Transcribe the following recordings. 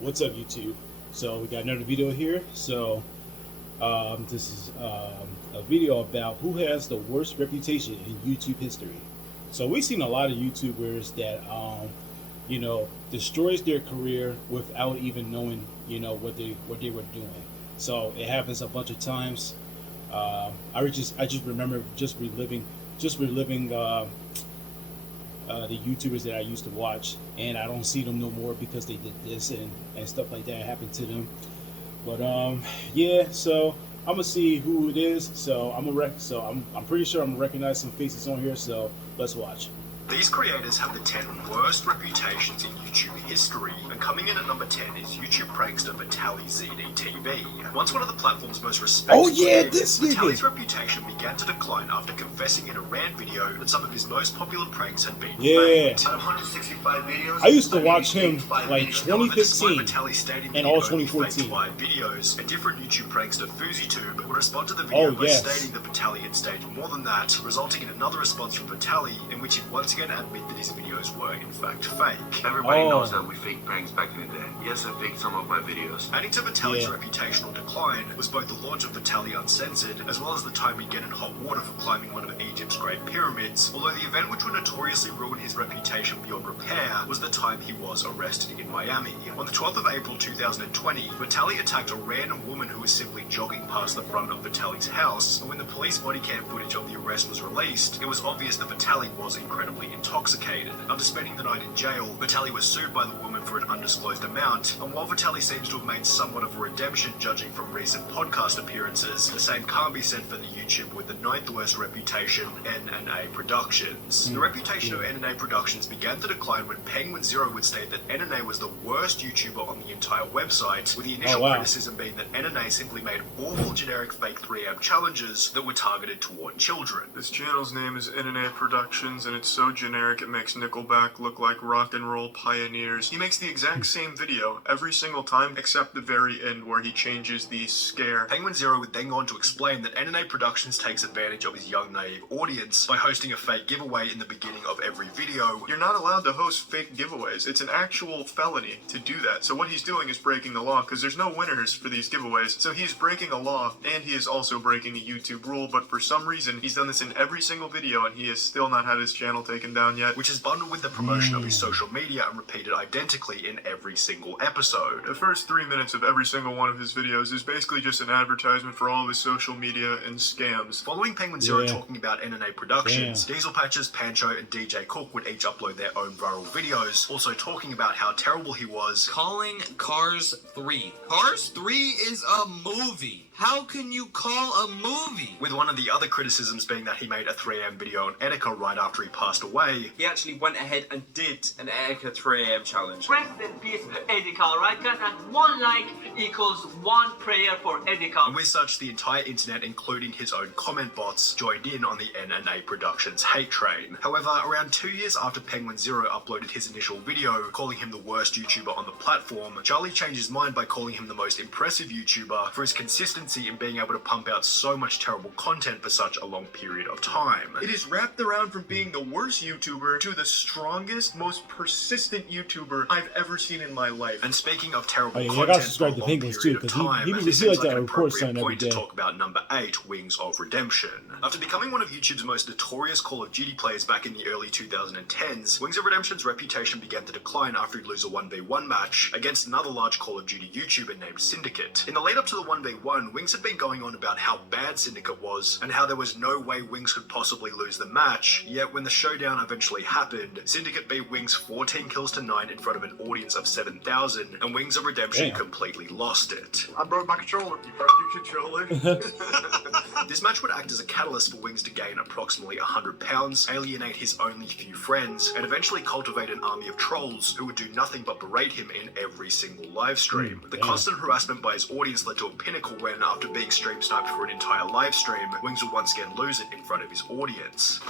What's up, YouTube? So we got another video here. So this is a video about who has the worst reputation in YouTube history. So we've seen a lot of YouTubers that destroys their career without even knowing what they were doing. So it happens a bunch of times. I just remember reliving the YouTubers that I used to watch, and I don't see them no more because they did this and stuff like that happened to them. But yeah, so I'm gonna see who it is. So I'm pretty sure I'm gonna recognize some faces on here. So let's watch. These creators have the 10 worst reputations in YouTube history, and coming in at number 10 is YouTube prankster Vitaly ZDTV. Once one of the platform's most respected creators, Vitaly's reputation began to decline after confessing in a rant video that some of his most popular pranks had been faked. Out of 165 videos, I used to watch him like 2015 and all 2014. Videos, a different YouTube prankster FuziTube would respond to the video by stating that Vitaly had staged more than that, resulting in another response from Vitaly in which he'd once again admit that his videos were in fact fake. Everybody knows that we faked pranks back in the day. Yes, I faked some of my videos. Adding to Vitaly's reputational decline was both the launch of Vitaly Uncensored, as well as the time he'd get in hot water for climbing one of Egypt's Great Pyramids, although the event which would notoriously ruin his reputation beyond repair was the time he was arrested in Miami. On the 12th of April 2020, Vitaly attacked a random woman who was simply jogging past the front of Vitaly's house, and when the police body cam footage of the arrest was released, it was obvious that Vitaly was incredibly intoxicated. After spending the night in jail, Vitaly was sued by the woman for an undisclosed amount, and while Vitaly seems to have made somewhat of a redemption judging from recent podcast appearances, the same can't be said for the YouTube with the 9th worst reputation, NNA Productions. The reputation of NNA Productions began to decline when Penguin Zero would state that NNA was the worst YouTuber on the entire website, with the initial criticism being that NNA simply made awful generic fake 3am challenges that were targeted toward children. This channel's name is NNA Productions, and it's so generic it makes Nickelback look like rock and roll pioneers. He makes the exact same video every single time except the very end where he changes the scare. Penguin Zero would then go on to explain that NNA Productions takes advantage of his young naive audience by hosting a fake giveaway in the beginning of every video. You're not allowed to host fake giveaways. It's an actual felony to do that. So what he's doing is breaking the law because there's no winners for these giveaways. So he's breaking a law and he is also breaking a YouTube rule, but for some reason he's done this in every single video and he has still not had his channel taken down yet. Which is bundled with the promotion of his social media and repeated identically in every single episode. The first 3 minutes of every single one of his videos is basically just an advertisement for all of his social media and scams. Following Penguin Zero talking about NNA Productions, Diesel Patches, Pancho, and DJ Cook would each upload their own viral videos, also talking about how terrible he was. Calling Cars 3. Cars 3 is a movie. How can you call a movie? With one of the other criticisms being that he made a 3am video on Etika right after he passed away. He actually went ahead and did an Etika 3am challenge. Rest in peace, Etika, right? Guys, and 1 like equals 1 prayer for Etika. And with such, the entire internet, including his own comment bots, joined in on the NNA Productions hate train. However, around 2 years after Penguin Zero uploaded his initial video, calling him the worst YouTuber on the platform, Charlie changed his mind by calling him the most impressive YouTuber for his consistency in being able to pump out so much terrible content for such a long period of time. It is wrapped around from being the worst YouTuber to the strongest, most persistent YouTuber I've ever seen in my life. And speaking of terrible content, I gotta subscribe to Penguins too, because he like that report sign every day. To talk about number 8, Wings of Redemption. After becoming one of YouTube's most notorious Call of Duty players back in the early 2010s, Wings of Redemption's reputation began to decline after he'd lose a 1v1 match against another large Call of Duty YouTuber named Syndicate. In the lead up to the 1v1, Wings had been going on about how bad Syndicate was and how there was no way Wings could possibly lose the match, yet when the showdown eventually happened, Syndicate beat Wings 14 kills to 9 in front of an audience of 7,000, and Wings of Redemption completely lost it. I broke my controller. You broke your controller? This match would act as a catalyst for Wings to gain approximately 100 pounds, alienate his only few friends, and eventually cultivate an army of trolls who would do nothing but berate him in every single live stream. The constant harassment by his audience led to a pinnacle when, after being stream sniped for an entire live stream, Wings would once again lose it in front of his audience.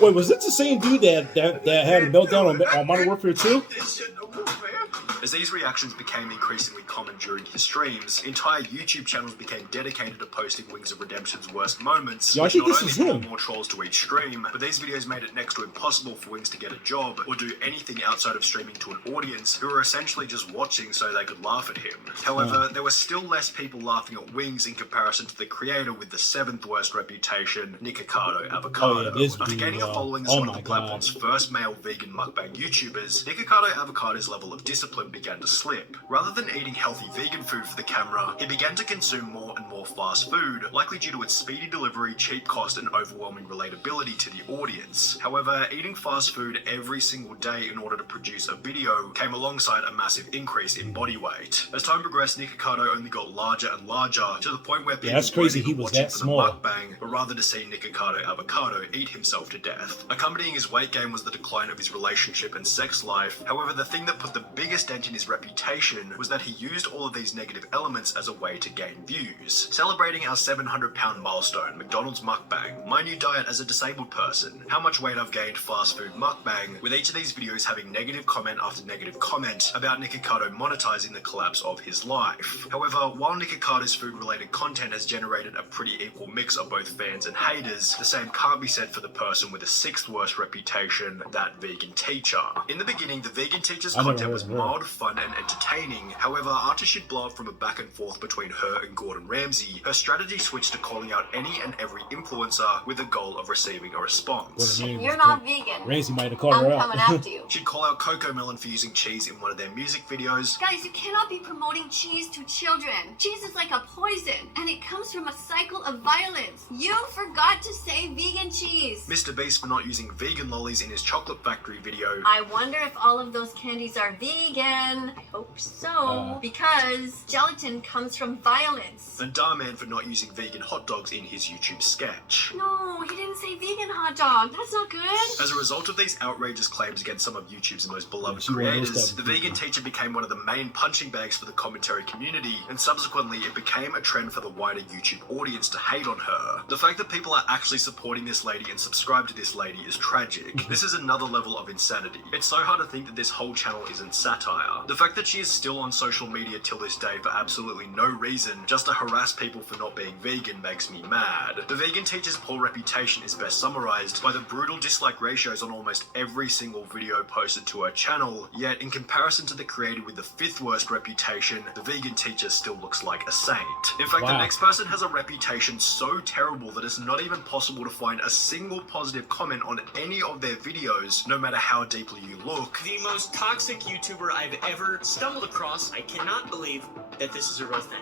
Wait, was it the same dude that had a meltdown on Modern Warfare 2? This shit no more, man. As these reactions became increasingly common during his streams, entire YouTube channels became dedicated to posting Wings of Redemption's worst moments, Yo, I which think not this only is brought him. more trolls to each stream, but these videos made it next to impossible for Wings to get a job or do anything outside of streaming to an audience who were essentially just watching so they could laugh at him. However, there were still less people laughing at Wings in comparison to the creator with the 7th worst reputation, Nikocado Avocado. Oh, yeah, this After dude, gaining a yo. following as Oh one of my the platform's God. first male vegan mukbang YouTubers, Nikocado Avocado's level of discipline began to slip. Rather than eating healthy vegan food for the camera, he began to consume more and more fast food, likely due to its speedy delivery, cheap cost, and overwhelming relatability to the audience. However, eating fast food every single day in order to produce a video came alongside a massive increase in body weight. As time progressed, Nikocado only got larger and larger, to the point where people that's crazy weren't he even was watching that for small. the mukbang, but rather to see Nikocado Avocado eat himself to death. Accompanying his weight gain was the decline of his relationship and sex life. However, the thing that put the biggest dent in his reputation was that he used all of these negative elements as a way to gain views. Celebrating our 700-pound milestone, McDonald's mukbang, my new diet as a disabled person, how much weight I've gained fast food mukbang, with each of these videos having negative comment after negative comment about Nikocado monetizing the collapse of his life. However, while Nikokado's food-related content has generated a pretty equal mix of both fans and haters, the same can't be said for the person with the 6th worst reputation, that vegan teacher. In the beginning, the vegan teacher's I never content heard was of her. mild, fun, and entertaining. However, after she'd blow up from a back and forth between her and Gordon Ramsay, her strategy switched to calling out any and every influencer with the goal of receiving a response. You're not vegan. Ramsey might have called I'm her coming out. after you. She'd call out Coco Melon for using cheese in one of their music videos. Guys, you cannot be promoting cheese to children. Cheese is like a poison, and it comes from a cycle of violence. You forgot to say vegan cheese. Mr. Beast for not using vegan lollies in his Chocolate Factory video. I wonder if all of those candies are vegan. I hope so, because gelatin comes from violence. And Darman for not using vegan hot dogs in his YouTube sketch. No, he didn't say vegan hot dog. That's not good. As a result of these outrageous claims against some of YouTube's most beloved she won't list creators, that the people. vegan teacher became one of the main punching bags for the commentary community, and subsequently it became a trend for the wider YouTube audience to hate on her. The fact that people are actually supporting this lady and subscribe to this lady is tragic. This is another level of insanity. It's so hard to think that this whole channel isn't satire. The fact that she is still on social media till this day for absolutely no reason, just to harass people for not being vegan, makes me mad. The vegan teacher's poor reputation is best summarized by the brutal dislike ratios on almost every single video posted to her channel, yet in comparison to the creator with the 5th worst reputation, the vegan teacher still looks like a saint. In fact, the Wow. next person has a reputation so terrible that it's not even possible to find a single positive comment on any of their videos, no matter how deeply you look. The most toxic YouTuber I've ever stumbled across. I cannot believe that this is a real thing.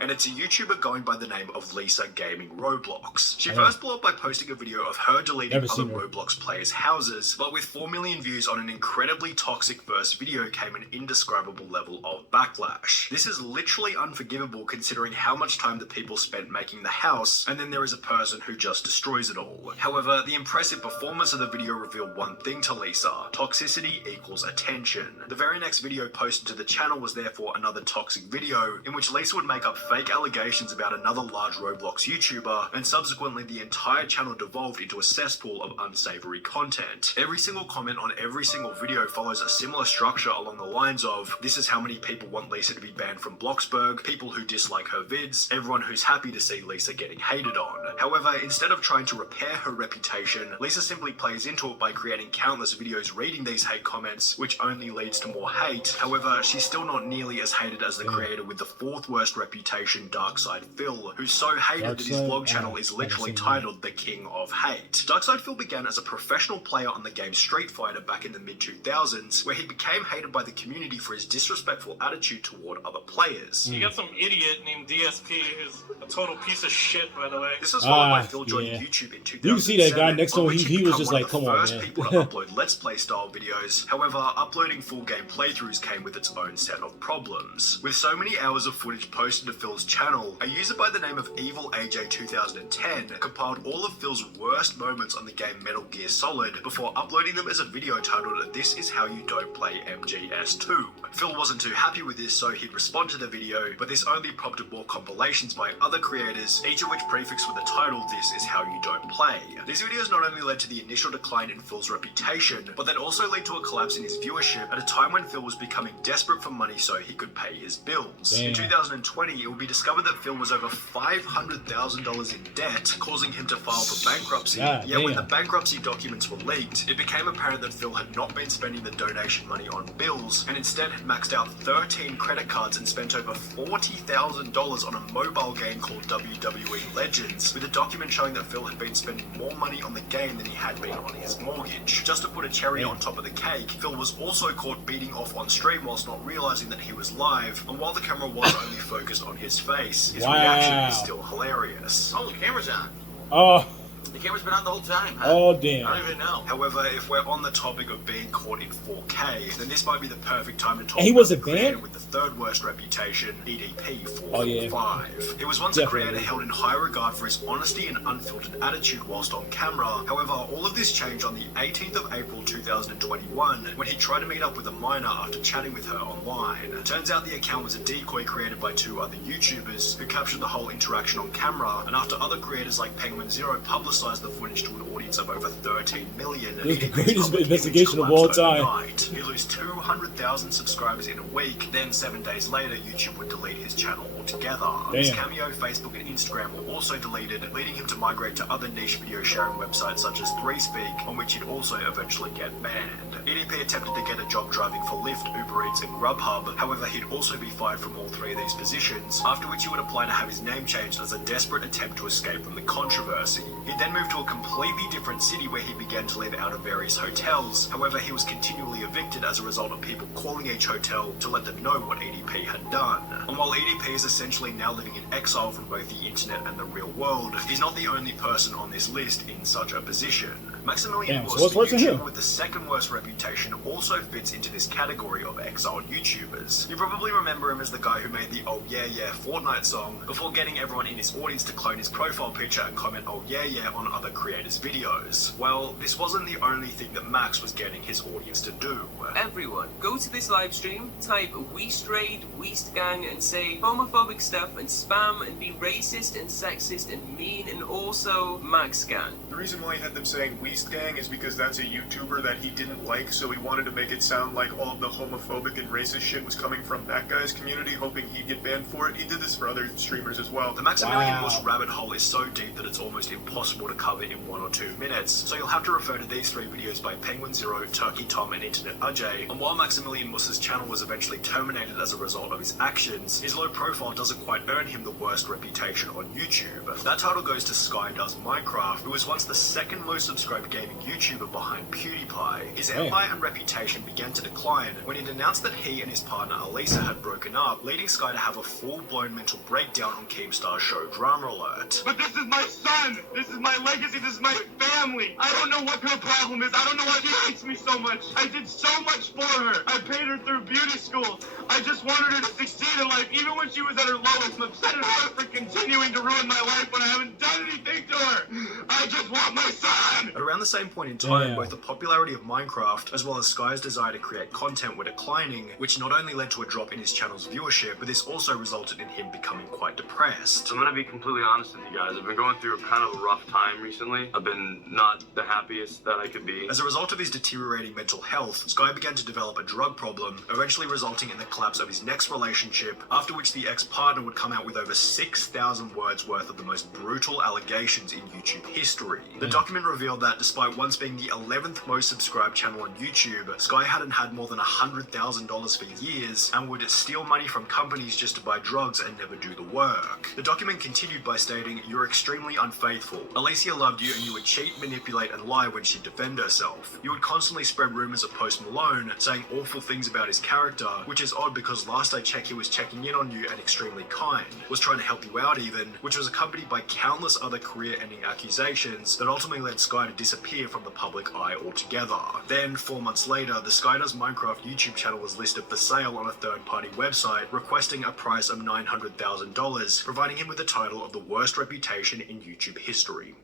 And it's a YouTuber going by the name of Lisa Gaming Roblox. She I first blew up by posting a video of her deleting Never other seen her. Roblox players' houses, but with 4 million views on an incredibly toxic first video came an indescribable level of backlash. This is literally unforgivable considering how much time the people spent making the house, and then there is a person who just destroys it all. However, the impressive performance of the video revealed one thing to Lisa: toxicity equals attention. The very next video posted to the channel was therefore another toxic video in which Lisa would make up fake allegations about another large Roblox YouTuber, and subsequently the entire channel devolved into a cesspool of unsavory content. Every single comment on every single video follows a similar structure along the lines of, this is how many people want Lisa to be banned from Bloxburg, people who dislike her vids, everyone who's happy to see Lisa getting hated on. However, instead of trying to repair her reputation, Lisa simply plays into it by creating countless videos reading these hate comments, which only leads to more hate. However, she's still not nearly as hated as the creator with the 4th worst reputation, Darkside Phil, who's so hated that his Darkside? vlog channel is literally Never seen that. titled The King of Hate. Darkside Phil began as a professional player on the game Street Fighter back in the mid-2000s, where he became hated by the community for his disrespectful attitude toward other players. You got some idiot named DSP who's a total piece of shit, by the way. This was followed by Ah, Phil joining yeah. YouTube in 2007. You can see that guy next to him, on which he he'd was become just one like, of the come on, first man. people to upload Let's Play style videos. However, uploading full game playthroughs came with its own set of problems. With so many hours of footage posted to Phil's channel, a user by the name of Evil AJ 2010 compiled all of Phil's worst moments on the game Metal Gear Solid before uploading them as a video titled "This is how you don't play MGS2." Phil wasn't too happy with this, so he'd respond to the video, but this only prompted more compilations by other creators, each of which prefixed with the title "This is how you don't play." These videos not only led to the initial decline in Phil's reputation, but then also led to a collapse in his viewership at a time when Phil was becoming desperate for money so he could pay his bills. In 2020, it would be discovered that Phil was over $500,000 in debt, causing him to file for bankruptcy. Yet when the bankruptcy documents were leaked, it became apparent that Phil had not been spending the donation money on bills, and instead had maxed out 13 credit cards and spent over $40,000 on a mobile game called WWE Legends, with a document showing that Phil had been spending more money on the game than he had been on his mortgage. Just to put a cherry on top of the cake, Phil was also caught beating off on stream whilst not realizing that he was live, and while the camera was only focused on his face, his reaction was still hilarious. Oh, the camera's on. Oh. The camera's been on the whole time, huh? Oh, damn. I don't even know. However, if we're on the topic of being caught in 4K, then this might be the perfect time to talk And he about wasn't the creator banned? with the third worst reputation, EDP445. Oh, yeah. He was once a creator held in high regard for his honesty and unfiltered attitude whilst on camera. However, all of this changed on the 18th of April 2021 when he tried to meet up with a minor after chatting with her online. Turns out the account was a decoy created by two other YouTubers who captured the whole interaction on camera, and after other creators like Penguin Zero publicized the footage to an audience of over 13 million, It was the greatest investigation of all time. He'd lose 200,000 subscribers in a week, then 7 days later YouTube would delete his channel altogether. His Cameo, Facebook and Instagram were also deleted, leading him to migrate to other niche video sharing websites such as 3Speak, on which he'd also eventually get banned. EDP attempted to get a job driving for Lyft, Uber Eats and Grubhub, however he'd also be fired from all three of these positions, after which he would apply to have his name changed as a desperate attempt to escape from the controversy. He then moved to a completely different city where he began to live out of various hotels, however he was continually evicted as a result of people calling each hotel to let them know what EDP had done. And while EDP is essentially now living in exile from both the internet and the real world, he's not the only person on this list in such a position. Maximilian Moss, the YouTuber with the second worst reputation, also fits into this category of exiled YouTubers. You probably remember him as the guy who made the "Oh Yeah Yeah" Fortnite song before getting everyone in his audience to clone his profile picture and comment "Oh Yeah Yeah" on other creators' videos. Well, this wasn't the only thing that Max was getting his audience to do. Everyone, go to this live stream, type Weast Raid, Weast Gang and say homophobic stuff and spam and be racist and sexist and mean and also Max Gang. The reason why he had them saying Weast Gang is because that's a YouTuber that he didn't like, so he wanted to make it sound like all the homophobic and racist shit was coming from that guy's community, hoping he'd get banned for it. He did this for other streamers as well. The Maximilian Moss rabbit hole is so deep that it's almost impossible to cover in 1 or 2 minutes, so you'll have to refer to these 3 videos by Penguin Zero, Turkey Tom and Internet Ajay. And while Maximilian Moss's channel was eventually terminated as a result of his actions, his low profile doesn't quite earn him the worst reputation on YouTube. That title goes to Sky Does Minecraft, who was once the second most subscribed gaming YouTuber behind PewDiePie. His empire and reputation began to decline when it announced that he and his partner Elisa had broken up, leading Sky to have a full-blown mental breakdown on Keemstar's show Drama Alert. But this is my son! This is my legacy! This is my family! I don't know what her problem is! I don't know why she hates me so much! I did so much for her! I paid her through beauty school! I just wanted her to succeed in life, even when she was at her lowest. I'm upset at her for continuing to ruin my life when I haven't done anything to her! I just want my son! At around the same point in time, both the popularity of Minecraft as well as Sky's desire to create content were declining, which not only led to a drop in his channel's viewership, but this also resulted in him becoming quite depressed. I'm gonna be completely honest with you guys. I've been going through a kind of a rough time recently. I've been not the happiest that I could be. As a result of his deteriorating mental health, Sky began to develop a drug problem, eventually resulting in the collapse of his next relationship, after which the ex-partner would come out with over 6,000 words worth of the most brutal allegations in YouTube history. The document revealed that despite once being the 11th most subscribed channel on YouTube, Sky hadn't had more than $100,000 for years and would steal money from companies just to buy drugs and never do the work. The document continued by stating, "You're extremely unfaithful. Alicia loved you and you would cheat, manipulate and lie when she'd defend herself. You would constantly spread rumors of Post Malone, saying awful things about his character, which is odd because last I checked he was checking in on you and extremely kind, was trying to help you out even, which was accompanied by countless other career-ending accusations that ultimately led Sky to disappear from the public eye altogether. Then, 4 months later, the Skydoes Minecraft YouTube channel was listed for sale on a third-party website, requesting a price of $900,000, providing him with the title of the worst reputation in YouTube history.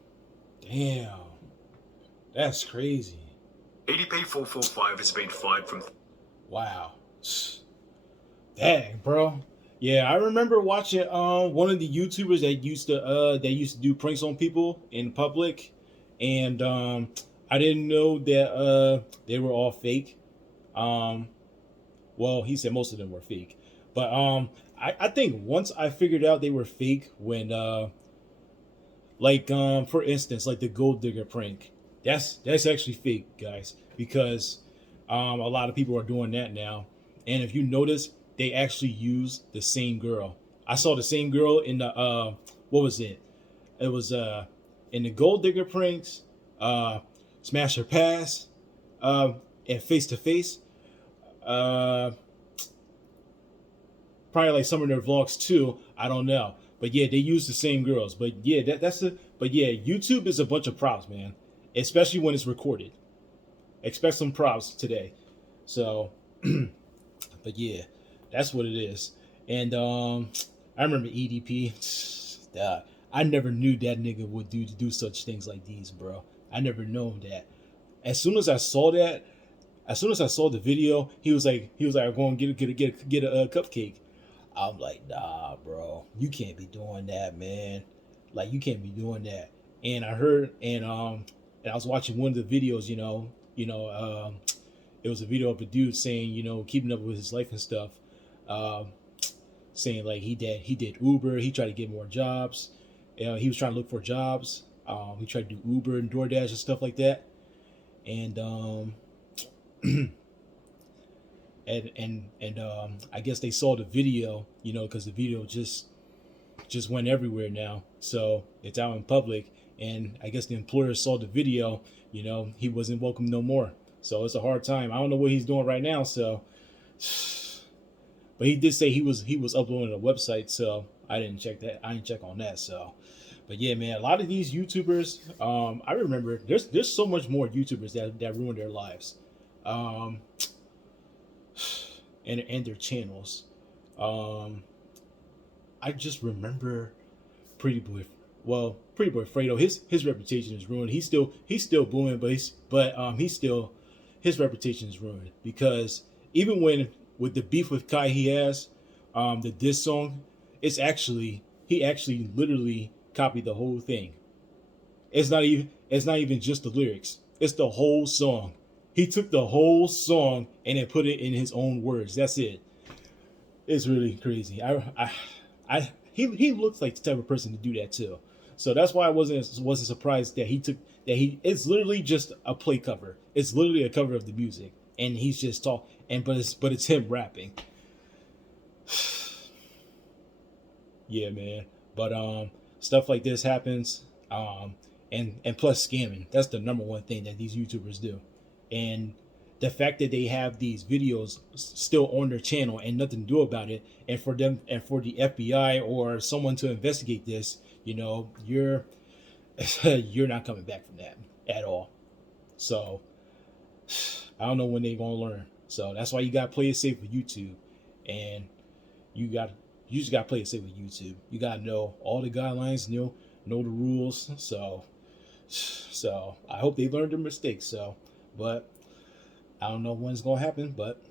Damn. That's crazy. EDP445 has been fired from... Wow. Dang, bro. Yeah, I remember watching one of the YouTubers that used to do pranks on people in public, and I didn't know that they were all fake. Well, he said most of them were fake, but I think once I figured out they were fake when for instance, like the gold digger prank, that's actually fake, guys, because a lot of people are doing that now, and if you notice, they actually use the same girl. I saw the same girl in the what was it? It was in the gold digger pranks, smash or pass, and face to face. Probably like some of their vlogs too. I don't know, but yeah, they use the same girls. But yeah, But yeah, YouTube is a bunch of props, man. Especially when it's recorded. Expect some props today. So, but yeah. That's what it is. And I remember EDP. I never knew that nigga would do such things like these, bro. I never known that. As soon as I saw the video, he was like, I'm going to get a cupcake. I'm like, nah, bro, you can't be doing that, man. Like, you can't be doing that. And I heard, and I was watching one of the videos, it was a video of a dude saying, keeping up with his life and stuff. Saying like he did Uber, he tried to get more jobs. He was trying to look for jobs. He tried to do Uber and DoorDash and stuff like that. And I guess they saw the video, because the video just went everywhere now. So it's out in public, and I guess the employer saw the video. He wasn't welcome no more. So it's a hard time. I don't know what he's doing right now. So. But he did say he was uploading a website, so I didn't check that. I didn't check on that. So, but yeah, man, a lot of these YouTubers, I remember there's so much more YouTubers that ruin their lives, and their channels. I just remember Pretty Boy Fredo. His reputation is ruined. He's still booming, but his reputation is ruined because even with the beef with Kai he has, the diss song, he actually literally copied the whole thing. It's not even just the lyrics. It's the whole song. He took the whole song and then put it in his own words. That's it. It's really crazy. He looks like the type of person to do that too. So that's why I wasn't surprised that it's literally just a play cover. It's literally a cover of the music. And he's just but it's him rapping. Yeah, man. But stuff like this happens. And plus scamming. That's the number one thing that these YouTubers do. And the fact that they have these videos still on their channel and nothing to do about it, and for the FBI or someone to investigate this, you're not coming back from that at all. So I don't know when they're gonna learn. So that's why you gotta play it safe with YouTube, and you just gotta play it safe with YouTube. You gotta know all the guidelines, know the rules. So I hope they learned their mistakes. But I don't know when it's gonna happen, but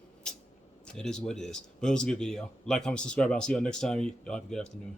it is what it is. But it was a good video. Like, comment, subscribe. I'll see y'all next time. Y'all have a good afternoon.